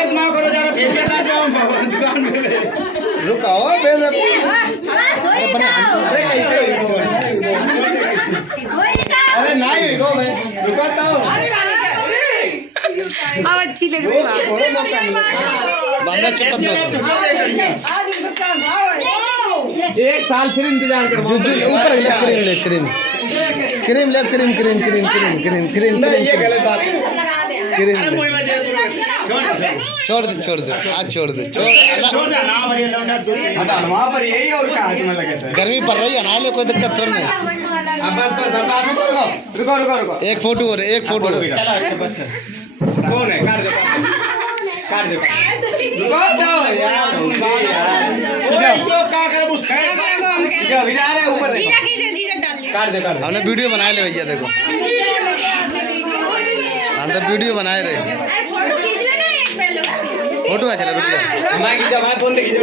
facial ना करो जरा फेशियल ना जाओ दुकान पे रुकाओ मेरे अरे नहीं गो मैं रुकाता हूँ अब अच्छी लग रही है बंदा चुप दो एक साल फिर इंतजार कर ऊपर ले क्रीम ले क्रीम नहीं ये गलत बात है क्रीम छोड़ दे आज छोड़ दे वहाँ पर यही और क्या तुम्हें लगे गर्मी पड़ रही है ना ले कोई दिक्कत थोड़ी नहीं अब बस रुको एक फोटो और चलो अच्छा बस कर कौन है काट दे रुको जाओ यार क्या करे उसका विचार है ऊपर काट दे हमने वीडियो बनाए ले भैया देखो हम तो वीडियो बनाए रहे फोटो आ चला रुक जा मैं फोन देखी